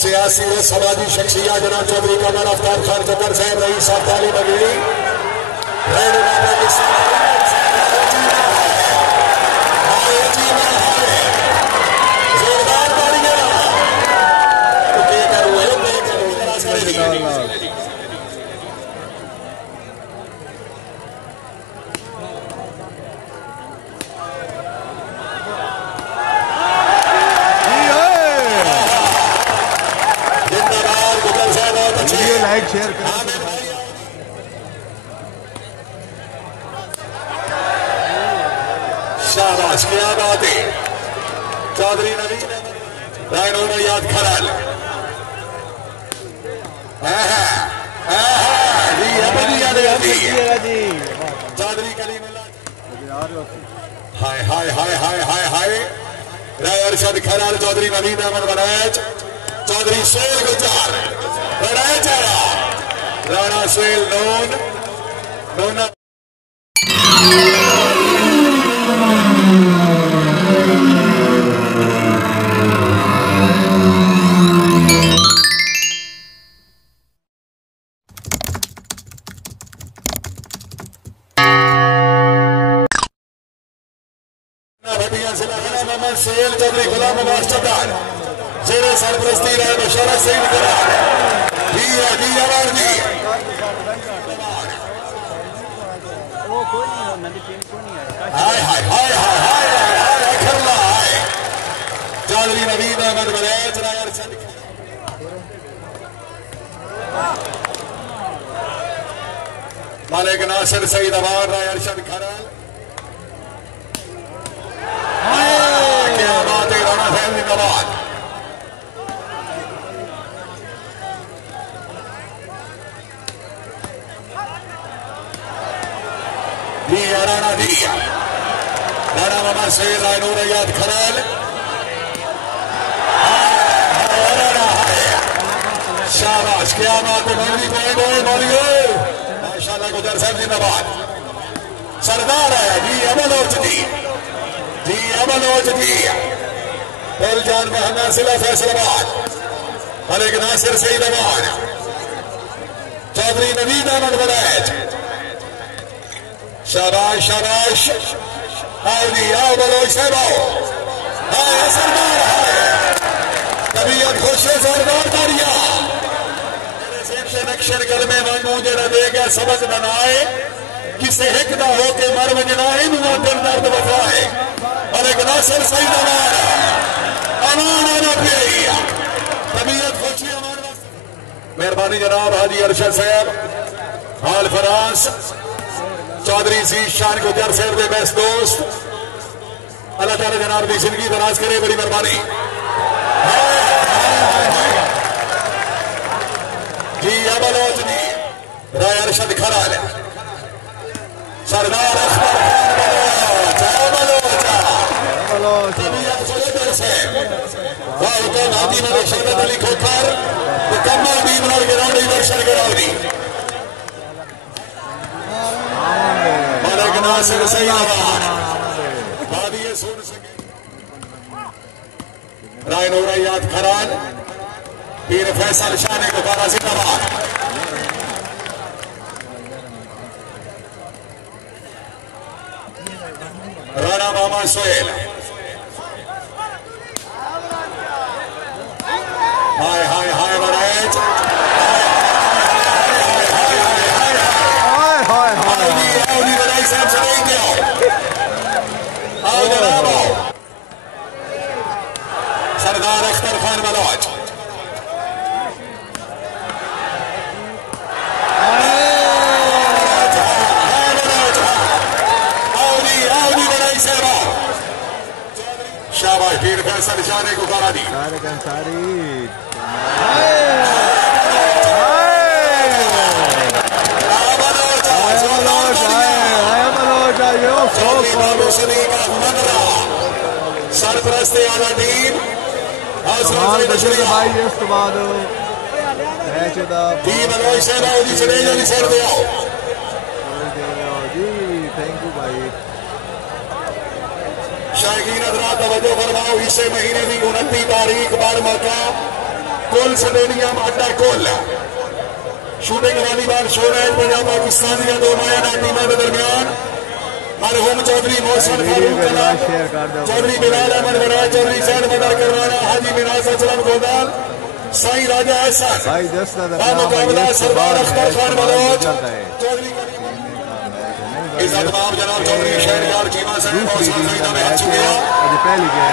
सियासी व समाजी शख्सियत जनाब चौधरी कमर अफ्तार खान कतर साहब रईस अब्दाली बगीरी जोरदार तालियां तो के करूं लाइक शेयर करें। शाबाश क्या बात है चौधरी नवीन रायनों याद खराल चौधरी कलीमुल्लाह हाय हाय हाय हाय हाय हाय राय अरशद खराल चौधरी नवीन अहमद बनाज चौधरी सोहेल गुजार राणा सोहेल नोना सोहेल चौधरी गुलाम अब्बास चट्टान जेरे सरपरस्ती रहे बशारा सईद करार जी अवार जी हाय हाय हाय हाय हाय हाय अखरला हाय चौधरी नवीन अहमद बलैच राय अरशद मालिक नासिर सईद अवार राय अरशद खराल क्या बात है राणा साहब जिंदाबाद राणा मामा से रायनूर याद खराल शाबाश क्या बात है माशाल्लाह गुजर साहब जिंदाबाद सरदार है जी अमलोच जी अमलोच जी फैलजान मोहम्मद सिला फैसलाबाद मलिक नासिर सईद अवान चौधरी नवीन अहमद बलैच शाबाश शाबाश आओ जी आओ बलोच साहब आओ हाय सरदार हाय तबीयत खुश है जोरदार तालियां नक्शर गल में वांगू जरा दे गया सबक बनाए किसे हिक ना हो के मर वजना इन दिल दर्द वफाए मलिक नासिर सईद अवान अमान आना पिया तबीयत खुशी अमान मेहरबानी जनाब हाजी अरशद साहब हाल फराज चौधरी सी शान गुजर साहब के बेस्ट दोस्त अल्लाह ताला जनाब की जिंदगी दराज करे बड़ी मेहरबानी जी अबलोच जी राय अरशद खराल सरदार अकबर अली खोखर कमल दीन और गिरौड़ी दर्शन गिरौड़ी मलिक नासिर सईद अवान बादिए सुन सके रायनूर याद खराल पीर फैसल शाह ने गुब्बारा जिंदाबाद राणा मामा सोहेल हाय हाय हाय बड़ैच सरदार अख्तर खान बलोच शाबाश पीर फैसल शाह ने गुब्बारा दी सरपरस्ती आला टीम भाई इसके बाद मैच दा टीम अलोई सेना उदी चले जानी सर दे आओ जी थैंक यू भाई शायकीन हज़रात तवज्जो फरमाओ इस महीने की 29 तारीख बार मौका कोल स्टेडियम अड्डा कोल शूटिंग वॉलीबॉल शो है पंजाब पाकिस्तान की दो मायाना टीमों के दरमियान मरहूम चौधरी मोहसिन फारूक कलाम चौधरी बिलाल अहमद बड़ा चौधरी सैद मदर करवाना हाजी मिनाज असलम गोदाल साईं राजा एहसन मुकाबला सरदार अख्तर खान बलोच चौधरी इज्जत माम जनाब चौधरी शहरयार कीमा साहब और साईदा में हाथ चुकिया पहली गेम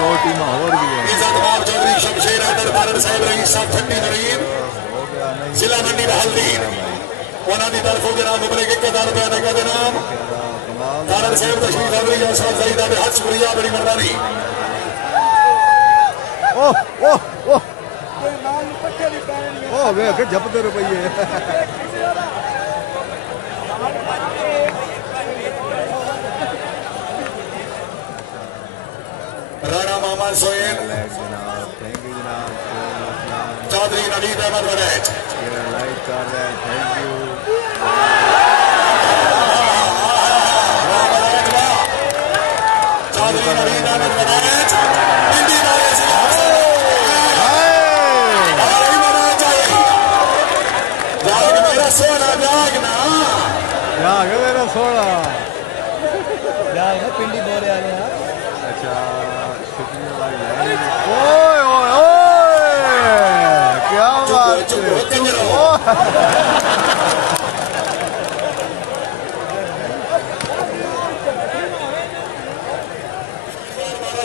दो टीम और भी है इज्जत माम चौधरी शमशेर हैदर भारत साहब रईस साहब ठंडी नरीन जिला मंडी बहालदीन उन्होंने तरफों जनाब मुबलिक 1000 रुपया नगद के नाम भारत साहब तशरीफ आवरी और साईदा में हाथ शुक्रिया बड़ी मेहरबानी ओह ओह ओह ओह वे के झपते रुपये राणा मोहम्मद सोहेल चौधरी नवीद अहमद वड़ैच लाइक कर रहे हैं थैंक यू चौधरी नवीद अहमद वड़ैच सोना जागना जाग मेरा सोना जाग ना पिंडी बोले आ गया अच्छा शुक्रिया भाई ओए ओए ओए क्या बात है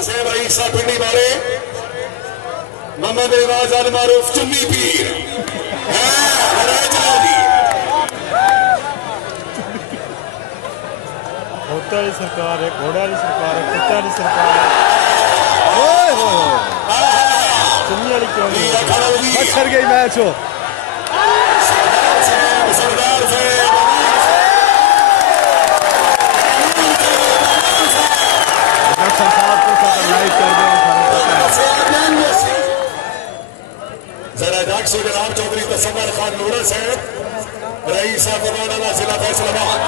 साहब ईसा पिंडी वाले मोहम्मद रिवाज अल मारूफ चुम्मी पीर होता ही सरकार है घोड़ा वाली सरकार है कुत्ता वाली सरकार है चुन्नी वाली क्यों नहीं मच्छर गई मैच हो सरदार से लाइक कर दो जरा डाक से जनाब चौधरी तसव्वुर खान नूरा साहब रईस अफगाना जिला फैसलाबाद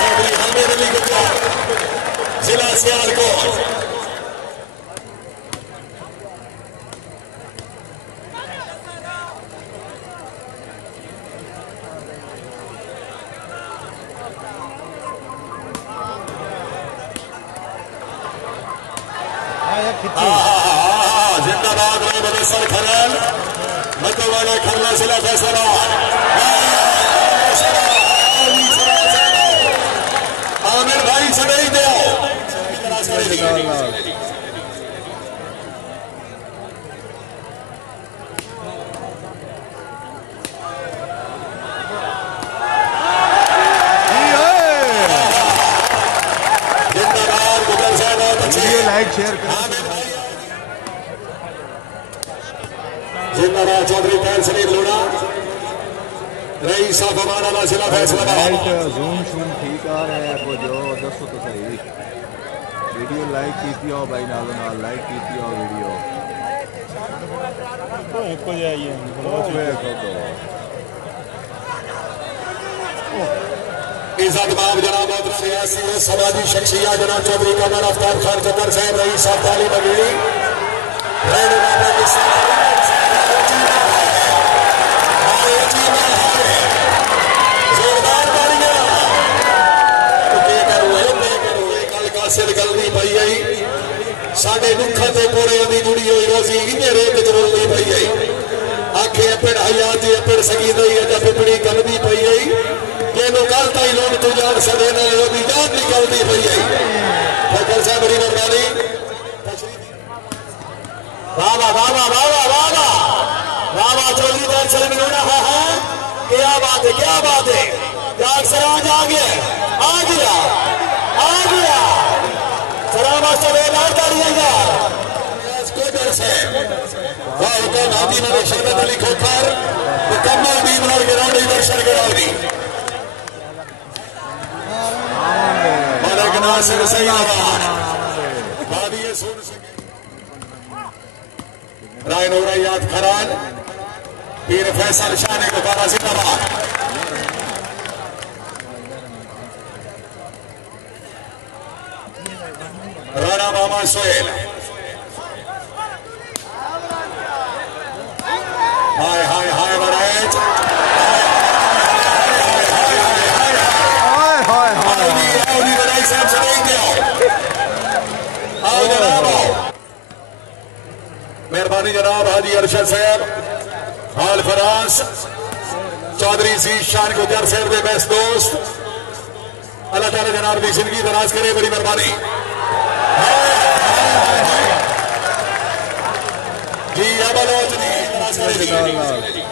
चौधरी हामिद अली गुजरात जिला सियालकोट जिंदाबाद सर खरल मतवाना खरना जिला फैसलाबाद आमिर भाई सदैव दो जिंदाबाद गुजर साहब लाइक शेयर कर जिंदाबाद चौधरी तैन सलीम लोड़ा रईस अफगाना जिला फैसलाबाद जूम शूम ठीक आ रहा है वो जो दसो तो सही वीडियो लाइक कीती हो भाई नाल नाल लाइक कीती हो वीडियो तो एक को जाइए इज्जत माब जनाब सियासी और समाजी शख्सियत जनाब चौधरी कमर अफ्तार खान कतर साहब रईस साहब तालीम अमीरी गलती पई आई साढ़े दुखा तो कोड़े की जुड़ी हुई रोजी इन्हें रेत च रोलती पई आई आखे अपेड़ हयात अपेड़ सगी दई अज पिपड़ी गलती पई आई तेनों कल ताई लोग तू जान सके ना ओदी जान निकलती पई आई फकर साहब बड़ी मेहरबानी वाह वाह वाह वाह वाह वाह वाह वाह वाह चौधरी दार चले मिलोना है क्या बात है क्या बात है जाग सराज आ गया आ गया आ गया सलामा सवेदार करिएगा कोटर से वाह को नादी ने शहद अली खोखर मुकम्मल बीमार गिराउंडी दर्शन गिराउंडी मलिक नासिर सैयद वादी सुन राय नूरयात खरान पीर फैसल शाह ने दोबारा जिंदाबाद राणा मोहम्मद सोहेल मेहरबानी जनाब हाजी अरशद साहब हाल फराज चौधरी सी शान गुजर साहब के बेस्ट दोस्त अल्लाह ताला जनाब की जिंदगी दराज करे बड़ी मेहरबानी जी अबलोच जी दराज करे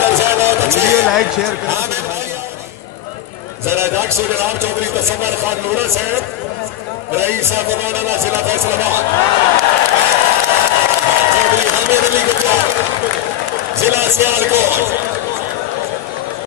लाइक शेयर करें जरा डाक्सो जनाब चौधरी तसव्वुर खान नूरा साहब रईस फरमाना जिला फैसलाबाद चौधरी हमीद अली गुप्ता जिला सियालकोट